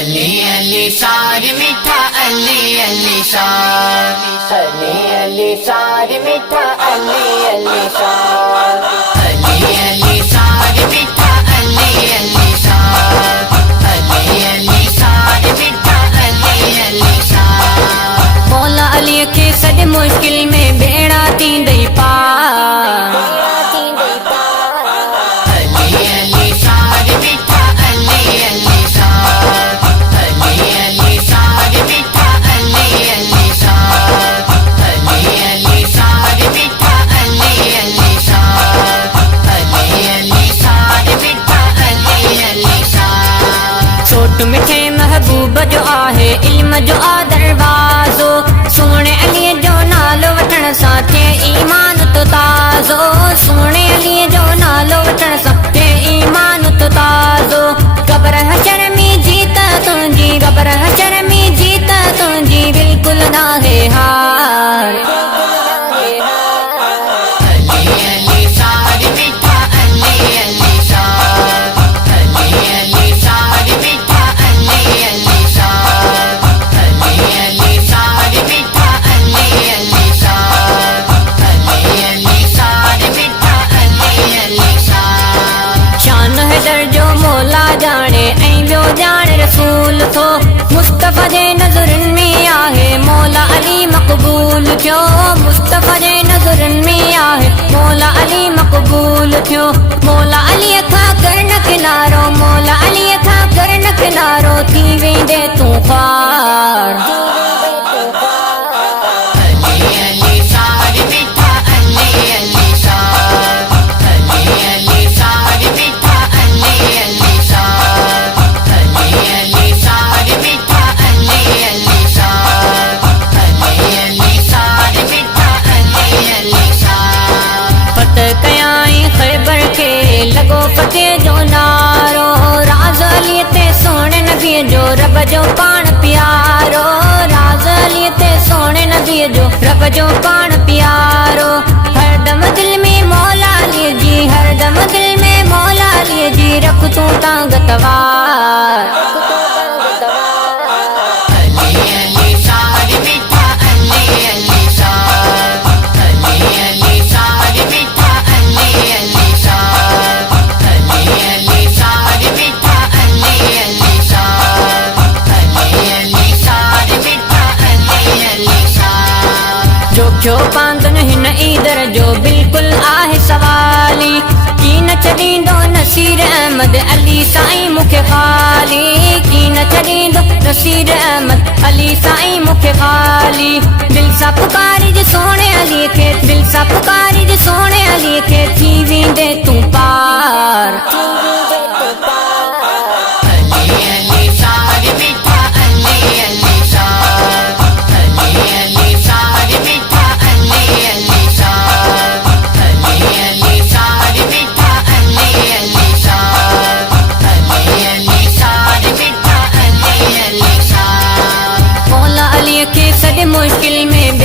अली अली सार मीठा अली अली सार अली अली सार मीठा अली अली सार अली अली सार मीठा अली अली सार अली अली सार मीठा अली अली सार मौला अली के सद मुश्किल में बेड़ा थींदई पार अली अली सार मीठा अली अली सार अली अली सार मीठा अली अली सार अली अली सार मीठा अली अली सार अली अली सार मीठा अली अली सार छोट मिठे महबूब जो आहे इल्म जो आ दरवाज़ो सोने अली जो नालो वठण सां थिए ईमान तो ताज़ो सोने अली जो नालो वठण सां थिए ईमान तो ताज़ो क़ब्र हशर में जीत तुंहिंजी क़ब्र हशर में जीत तुंहिंजी बिल्कुल नाहे हार अली अली सार मीठा अली अली सार अली अली सार मीठा अली अली सार अली अली सार मीठा अली अली सार अली अली सार मीठा अली अली सार शान है दर्जो मौला जाने ऐं ॿियो ॼाणे रसूल थो मुस्तफ़ा जे नज़रनि में आहे मौला अली मक़बूल थियो मुस्तफ़ा जे नज़रनि में आहे मौला अली मक़बूल थियो मौला अली खां कर न किनारो मौला अली खां कर न किनारो थी वेंदे तूं ख़्वार अली अली सार मीठा अली अली सार अली अली सार मीठा अली अली सार अली अली सार मीठा अली अली सार अली अली सार मीठा अली अली सार फतह कयाई ख़ैबर के लॻो फतेह जो नारो राज़ अली ते सोणे नबीअ जो रब जो पाण प्यारो राज़ अली ते सोणे नबीअ जो रब जो पाण प्यारो हरदम दिल में मौला अली जी हरदम दिल में मौला अली जी रख तूं तांगतवार अली अली सार मीठा अली अली सार अली अली सार मीठा अली अली सार अली अली सार मीठा अली अली सार अली अली सार मीठा अली अली सार जो पांदन हिन ईदर जो बिल्कुल आहे सवाली की न छॾींदो नसीर अहमद अली साईं मूंखे ख़ाली की न छॾींदो नसीर अहमद अली साईं मूंखे ख़ाली दिल सां पुकारी जे सोणे अली खे दिल सां पुकारी जे सोणे अली खे थी वेंदे तूं पार अली अली सार मीठा अली अली सार अली अली सार मीठा अली अली सार अली अली सार मीठा अली अली सार अली अली सार मीठा अली अली सार मौला अली के सद मुश्किल में